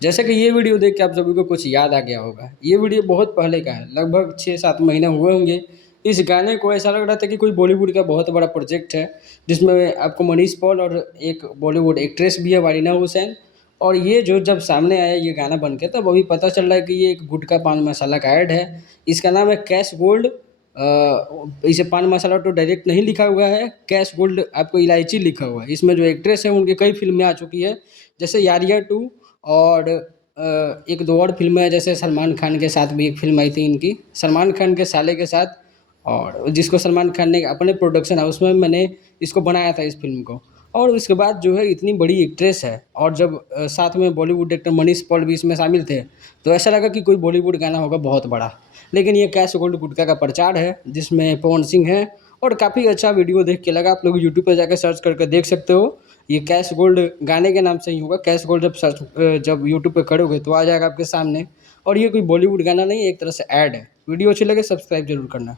जैसे कि ये वीडियो देख के आप सभी को कुछ याद आ गया होगा। ये वीडियो बहुत पहले का है, लगभग 6-7 महीने हुए होंगे। इस गाने को ऐसा लग रहा था कि कोई बॉलीवुड का बहुत बड़ा प्रोजेक्ट है, जिसमें आपको मनीष पॉल और एक बॉलीवुड एक्ट्रेस भी है वारीना हुसैन। और ये जो जब सामने आया ये गाना बन के, तब अभी पता चल रहा है कि ये एक गुटखा पान मसाला का ऐड है। इसका नाम है कैश गोल्ड। इसे पान मसाला तो डायरेक्ट नहीं लिखा हुआ है, कैश गोल्ड आपको इलायची लिखा हुआ है। इसमें जो एक्ट्रेस है उनकी कई फिल्में आ चुकी है, जैसे यारिया 2 और एक दो और फिल्में हैं, जैसे सलमान खान के साथ भी एक फिल्म आई थी इनकी, सलमान खान के साले के साथ, और जिसको सलमान खान ने अपने प्रोडक्शन हाउस में मैंने इसको बनाया था इस फिल्म को। और उसके बाद जो है इतनी बड़ी एक्ट्रेस है, और जब साथ में बॉलीवुड एक्टर मनीष पॉल भी इसमें शामिल थे, तो ऐसा लगा कि कोई बॉलीवुड गाना होगा बहुत बड़ा। लेकिन ये कैश गोल्ड गुटखा का प्रचार है, जिसमें पवन सिंह है। और काफ़ी अच्छा वीडियो देख के लगा, आप लोग यूट्यूब पर जाकर सर्च करके देख सकते हो। ये कैश गोल्ड गाने के नाम से ही होगा, कैश गोल्ड जब यूट्यूब पे करोगे तो आ जाएगा आपके सामने। और ये कोई बॉलीवुड गाना नहीं है, एक तरह से ऐड है। वीडियो अच्छी लगे सब्सक्राइब जरूर करना।